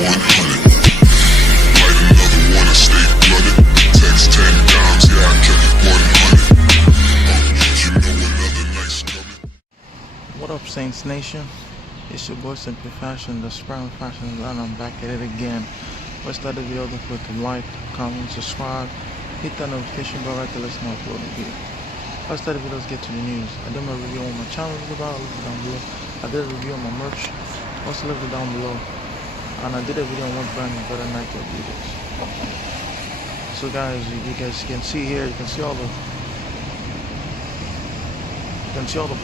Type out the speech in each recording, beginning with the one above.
100. Light another one and stay flooded. Text 10 times, yeah, I kept it 100. You know another night's coming. What up, Saints Nation? It's your boy SayntpFazhion, the Sprout Fashion, and I'm back at it again. Let's start the video, don't forget to like, comment, subscribe, hit that notification bell right there, let's know upload the video. Let's start the video, let's get to the news. I did my review on my channel about, leave it down below. I did a review on my merch, also leave it down below. And I did a video on what brand is better than Adidas. So guys, you guys can see here, you can see all the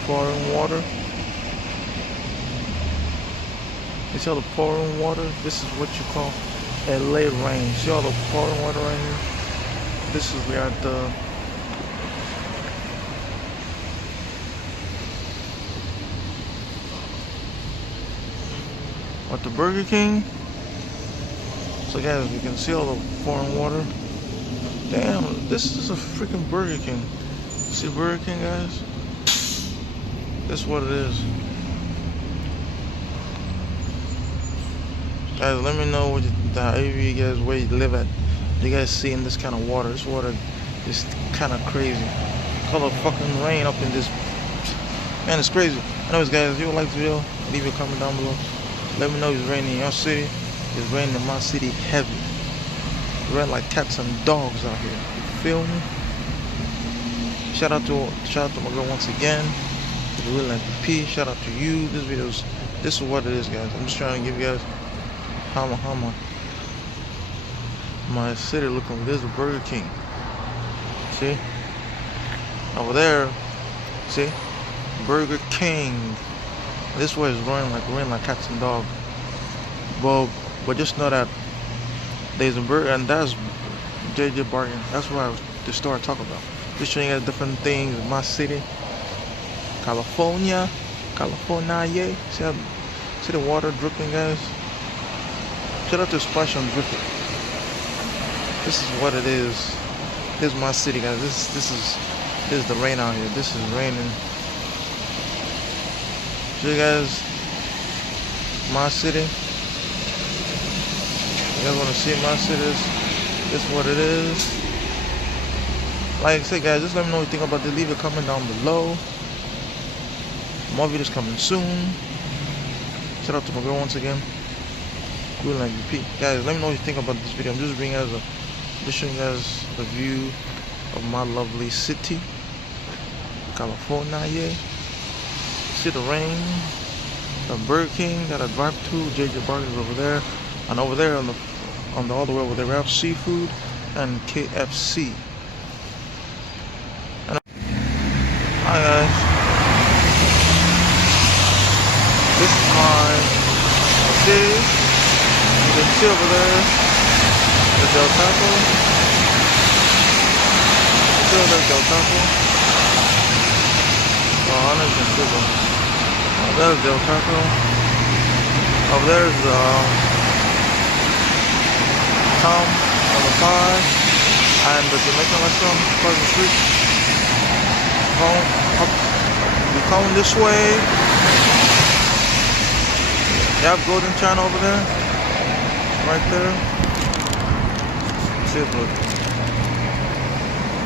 pouring water. You see all the pouring water? This is what you call LA rain. See all the pouring water right here? This is where the Burger King. So guys, you can see all the pouring water. Damn, this is a freaking Burger King. See Burger King, guys? This is what it is. Guys, let me know where you guys where you live at. You guys seeing this kind of water? This water is kind of crazy. Color fucking rain up in this. Man, it's crazy. Anyways, guys, if you like the video, leave a comment down below. Let me know if it's raining in your city. It's raining in my city heavy. It's raining like cats and dogs out here. You feel me? Shout out to my girl once again. If you really like the P, shout out to you. This is what it is, guys. I'm just trying to give you guys how my city looking. This is a Burger King. See? Over there, see? Burger King. This way is raining like cats and dogs. But just know that there's a burger, and that's JJ Bargain. That's what the store I talk about. Just showing you guys different things in my city. California. See the water dripping, guys? Shout out to Splash on Dripping. This is what it is. This is my city, guys. This is the rain out here. This is raining. So you guys, my city. You guys want to see my city? This is what it is. Like I said, guys, just let me know what you think about this. Leave a comment down below. More videos coming soon. Shout out to my girl once again. Cool and repeat. Guys, let me know what you think about this video. I'm just showing you guys a view of my lovely city, California. Yeah. See the rain, the Burger King that I drive to, JJ Bargain is over there, and over there on the all the way over there we have seafood and KFC. And hi guys, this is my city. You can see over there the Del Taco. Still there's Del Taco. Oh, I can see them. There's Del Taco. Over there's Tom on the 5 and the Jamaican restaurant across the street. You come this way. You have Golden China over there, right there. See it, look.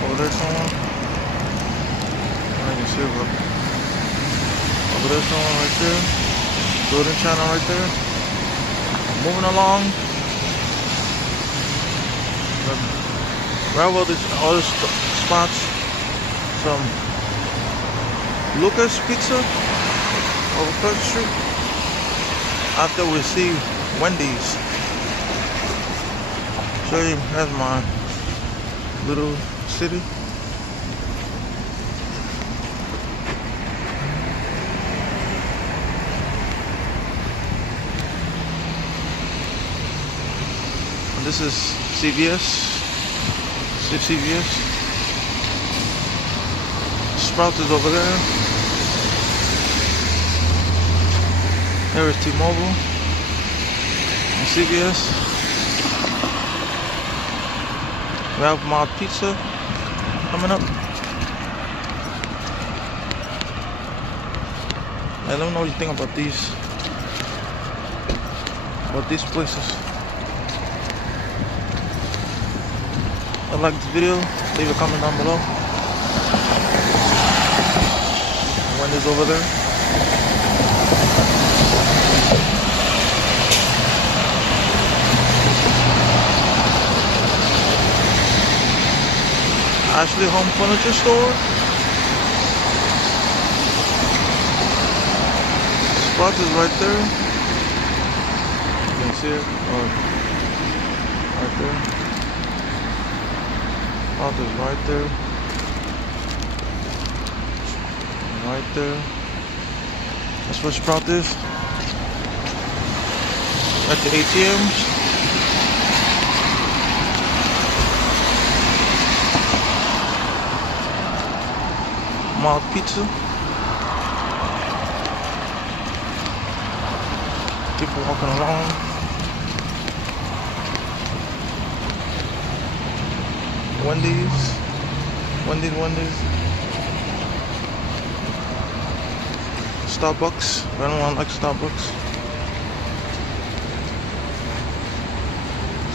Over there somewhere. I can see it, look. Over there someone right there. Golden China right there. Moving along. Right about these other spots. Some Lucas Pizza over across the street. After we see Wendy's. Show you, that's my little city. This is CVS. Sprout is over there. Here is T-Mobile and CVS. We have my pizza coming up. I don't know what you think about these. about these places. If you like this video, leave a comment down below. Wendy's over there. Ashley Home Furniture Store. Spot is right there. You can see it. Right there. Spot is right there. Right there. That's where Sprout is. At the ATMs. Mild Pizza. People walking along. Wendy's. Starbucks. I don't want like Starbucks.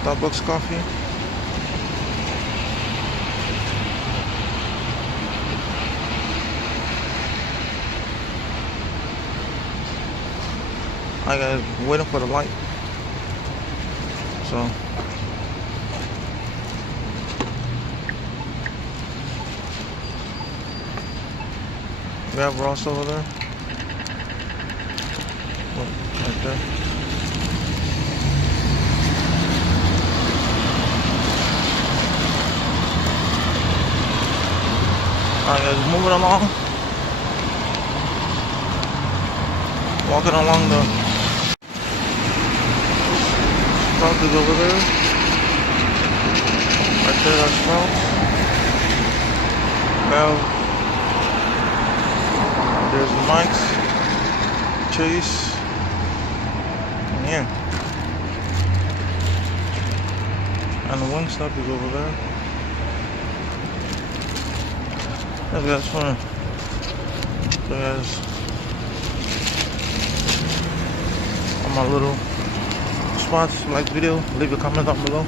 Starbucks coffee. I got waiting for the light. So we have Ross over there. Oh, right there. Alright guys, moving along. Walking along the Sprout is over there. Right there, that's Sprout. There's Mike's, Chase, and here. And the Wingstop is over there. Yeah, guys, fun. So guys, on my little spots, like the video, leave a comment down below.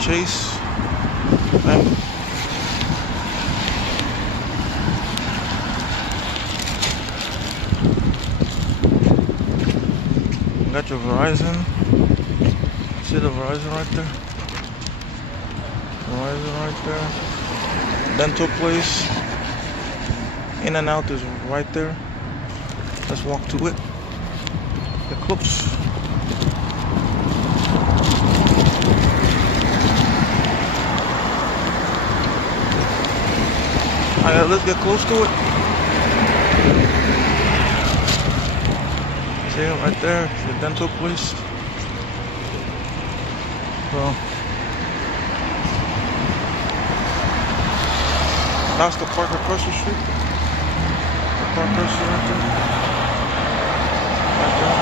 Chase, and got your Verizon. See the Verizon right there? Verizon right there. Dental place. In and out is right there. Let's walk to it. Get close. Alright, let's get close to it. See it right there, it's the dental place. So that's the park across the street. The park across the street right there. Right there.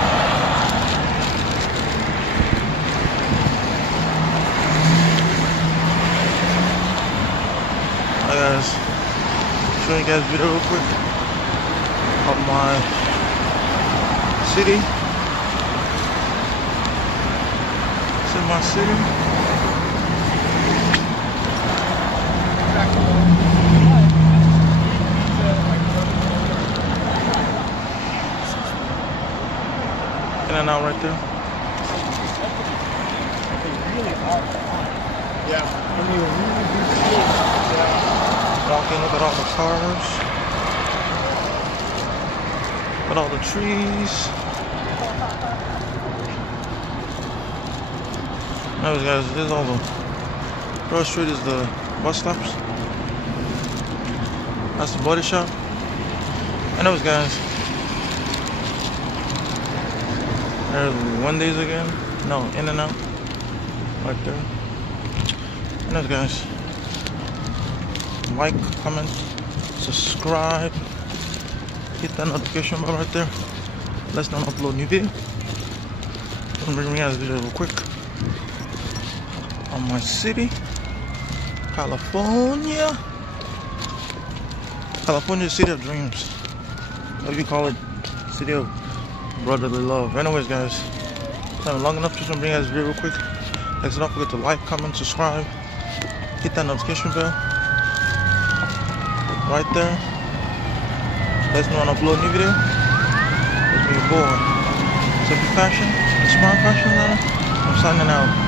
Alright guys, show you guys a video real quick of my city. This is my city. In and out right there. Yeah. Walking, look at all the cars. Look at all the trees. Anyways guys, this is all the Cross Street is the bus stops. That's the body shop. Anyways guys, there's Wendy's again. No, In and Out. Right there. Anyways guys, like, comment, subscribe, hit that notification bell right there. Let's not upload new video. I'm bringing you guys a video real quick on my city. California. California, city of dreams. What do you call it? City of brotherly love. Anyways, guys, I'm long enough. Just gonna bring you guys a video real quick. Guys, don't forget to like, comment, subscribe, hit that notification bell right there. Let us know when I upload a new video. It's me, your boy, SayntpFazhion, Smart Fashion. I'm signing out.